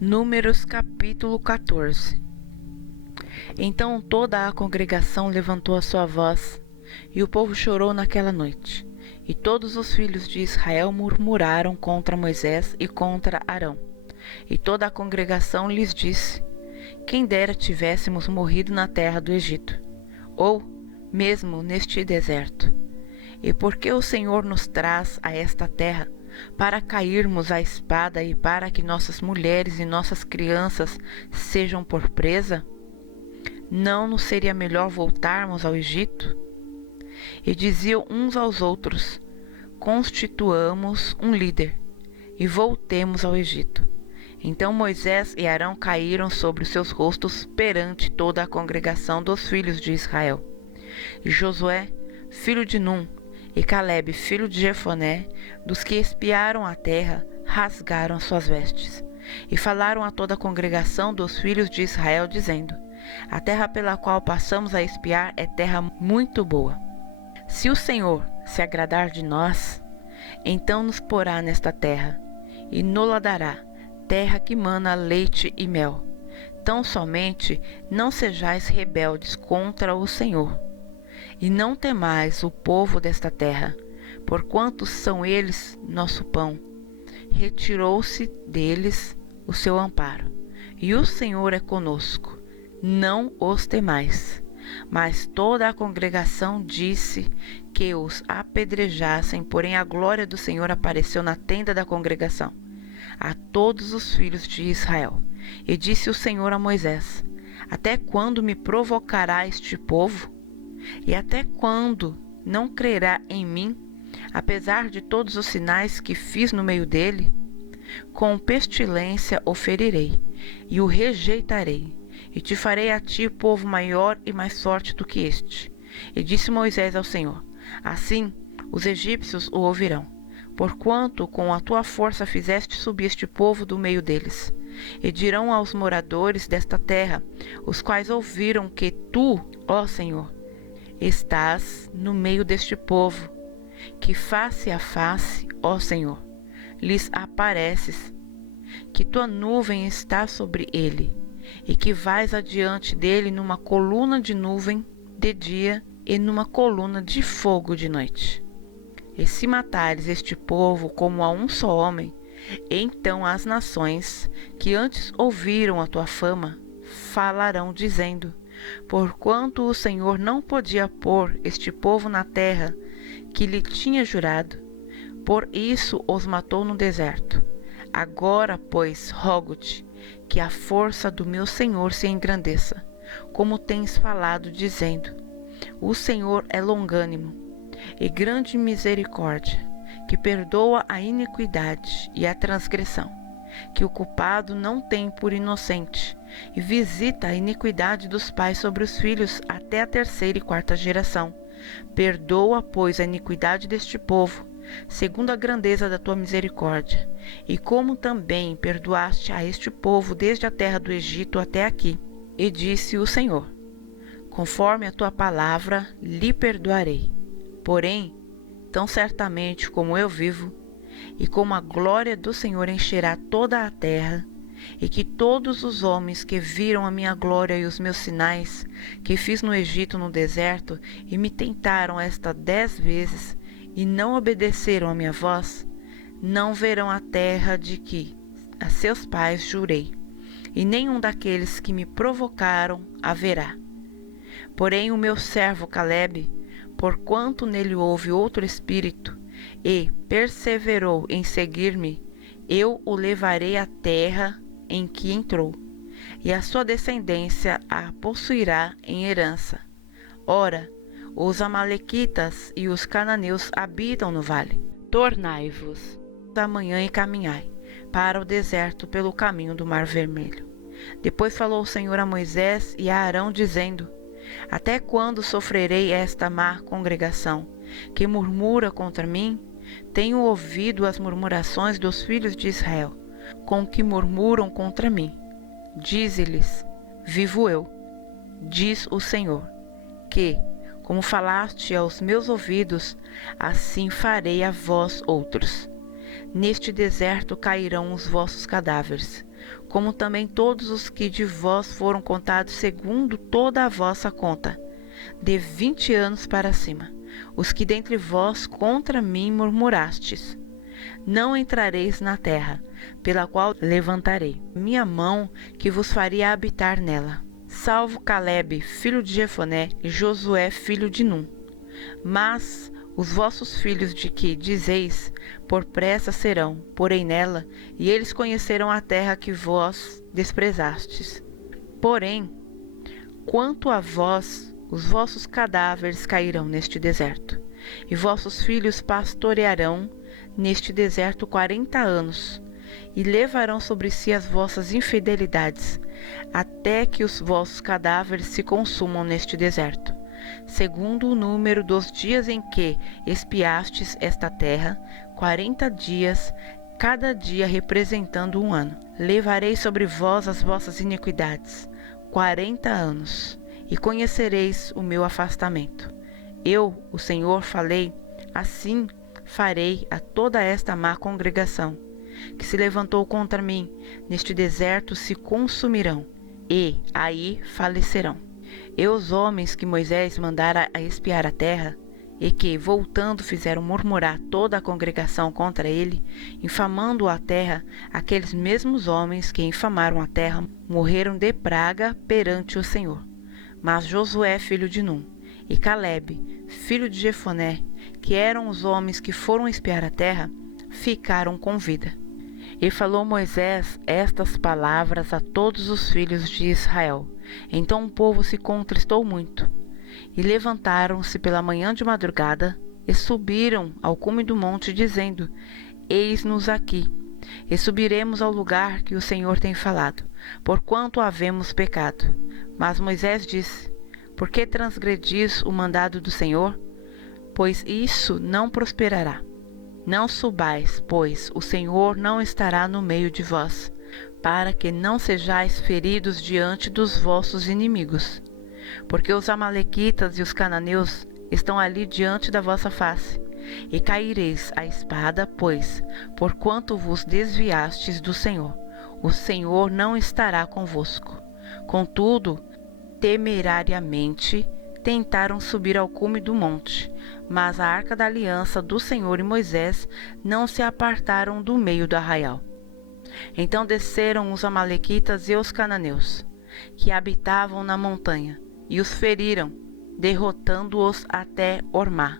Números capítulo 14. Então toda a congregação levantou a sua voz, e o povo chorou naquela noite. E todos os filhos de Israel murmuraram contra Moisés e contra Arão. E toda a congregação lhes disse: quem dera tivéssemos morrido na terra do Egito, ou mesmo neste deserto. E porque o Senhor nos traz a esta terra, para cairmos à espada e para que nossas mulheres e nossas crianças sejam por presa? Não nos seria melhor voltarmos ao Egito? E diziam uns aos outros: constituamos um líder e voltemos ao Egito. Então Moisés e Arão caíram sobre os seus rostos perante toda a congregação dos filhos de Israel. E Josué, filho de Num, e Calebe, filho de Jefoné, dos que espiaram a terra, rasgaram as suas vestes. E falaram a toda a congregação dos filhos de Israel, dizendo: a terra pela qual passamos a espiar é terra muito boa. Se o Senhor se agradar de nós, então nos porá nesta terra, e nos-la dará, terra que mana leite e mel. Tão somente não sejais rebeldes contra o Senhor, e não temais o povo desta terra, porquanto são eles nosso pão. Retirou-se deles o seu amparo, e o Senhor é conosco, não os temais. Mas toda a congregação disse que os apedrejassem, porém a glória do Senhor apareceu na tenda da congregação, a todos os filhos de Israel. E disse o Senhor a Moisés: até quando me provocará este povo? E até quando não crerá em mim, apesar de todos os sinais que fiz no meio dele? Com pestilência o ferirei, e o rejeitarei, e te farei a ti povo maior e mais forte do que este. E disse Moisés ao Senhor: assim os egípcios o ouvirão, porquanto com a tua força fizeste subir este povo do meio deles. E dirão aos moradores desta terra, os quais ouviram que tu, ó Senhor, estás no meio deste povo, que face a face, ó Senhor, lhes apareces, que tua nuvem está sobre ele, e que vais adiante dele numa coluna de nuvem de dia e numa coluna de fogo de noite. E se matares este povo como a um só homem, então as nações que antes ouviram a tua fama falarão, dizendo: porquanto o Senhor não podia pôr este povo na terra que lhe tinha jurado, por isso os matou no deserto. Agora, pois, rogo-te que a força do meu Senhor se engrandeça, como tens falado, dizendo: o Senhor é longânimo e grande misericórdia, que perdoa a iniquidade e a transgressão, que o culpado não tem por inocente, e visita a iniquidade dos pais sobre os filhos até a terceira e quarta geração. Perdoa, pois, a iniquidade deste povo, segundo a grandeza da tua misericórdia, e como também perdoaste a este povo desde a terra do Egito até aqui. E disse o Senhor: conforme a tua palavra lhe perdoarei. Porém, tão certamente como eu vivo, e como a glória do Senhor encherá toda a terra, e que todos os homens que viram a minha glória e os meus sinais, que fiz no Egito no deserto, e me tentaram esta 10 vezes, e não obedeceram a minha voz, não verão a terra de que a seus pais jurei, e nenhum daqueles que me provocaram a verá. Porém o meu servo Calebe, porquanto nele houve outro espírito, e perseverou em seguir-me, eu o levarei à terra em que entrou, e a sua descendência a possuirá em herança. Ora, os amalequitas e os cananeus habitam no vale. Tornai-vos amanhã e caminhai para o deserto pelo caminho do Mar Vermelho. Depois falou o Senhor a Moisés e a Arão, dizendo: até quando sofrerei esta má congregação, que murmura contra mim? Tenho ouvido as murmurações dos filhos de Israel, com que murmuram contra mim. Dize-lhes: vivo eu, diz o Senhor, que, como falaste aos meus ouvidos, assim farei a vós outros. Neste deserto cairão os vossos cadáveres, como também todos os que de vós foram contados segundo toda a vossa conta, de 20 anos para cima, os que dentre vós contra mim murmurastes. Não entrareis na terra, pela qual levantarei minha mão, que vos faria habitar nela, salvo Calebe, filho de Jefoné, e Josué, filho de Num. Mas os vossos filhos de que dizeis, por pressa serão, porém nela, e eles conhecerão a terra que vós desprezastes. Porém, quanto a vós, os vossos cadáveres cairão neste deserto, e vossos filhos pastorearão neste deserto 40 anos, e levarão sobre si as vossas infidelidades, até que os vossos cadáveres se consumam neste deserto, segundo o número dos dias em que espiastes esta terra, 40 dias, cada dia representando um ano. Levarei sobre vós as vossas iniquidades, 40 anos, e conhecereis o meu afastamento. Eu, o Senhor, falei, assim farei a toda esta má congregação, que se levantou contra mim, neste deserto se consumirão, e aí falecerão. E os homens que Moisés mandara a espiar a terra, e que, voltando, fizeram murmurar toda a congregação contra ele, infamando a terra, aqueles mesmos homens que infamaram a terra morreram de praga perante o Senhor. Mas Josué, filho de Num, e Calebe, filho de Jefoné, que eram os homens que foram espiar a terra, ficaram com vida. E falou Moisés estas palavras a todos os filhos de Israel. Então o povo se contristou muito, e levantaram-se pela manhã de madrugada, e subiram ao cume do monte, dizendo, Eis-nos aqui, e subiremos ao lugar que o Senhor tem falado, porquanto havemos pecado. Mas Moisés disse, Por que transgredis o mandado do Senhor? Pois isso não prosperará. Não subais, pois o Senhor não estará no meio de vós, para que não sejais feridos diante dos vossos inimigos. Porque os amalequitas e os cananeus estão ali diante da vossa face, e caireis à espada, pois, porquanto vos desviastes do Senhor, o Senhor não estará convosco. Contudo, temerariamente tentaram subir ao cume do monte, mas a arca da aliança do Senhor e Moisés não se apartaram do meio do arraial. Então desceram os amalequitas e os cananeus, que habitavam na montanha, e os feriram, derrotando-os até Ormá.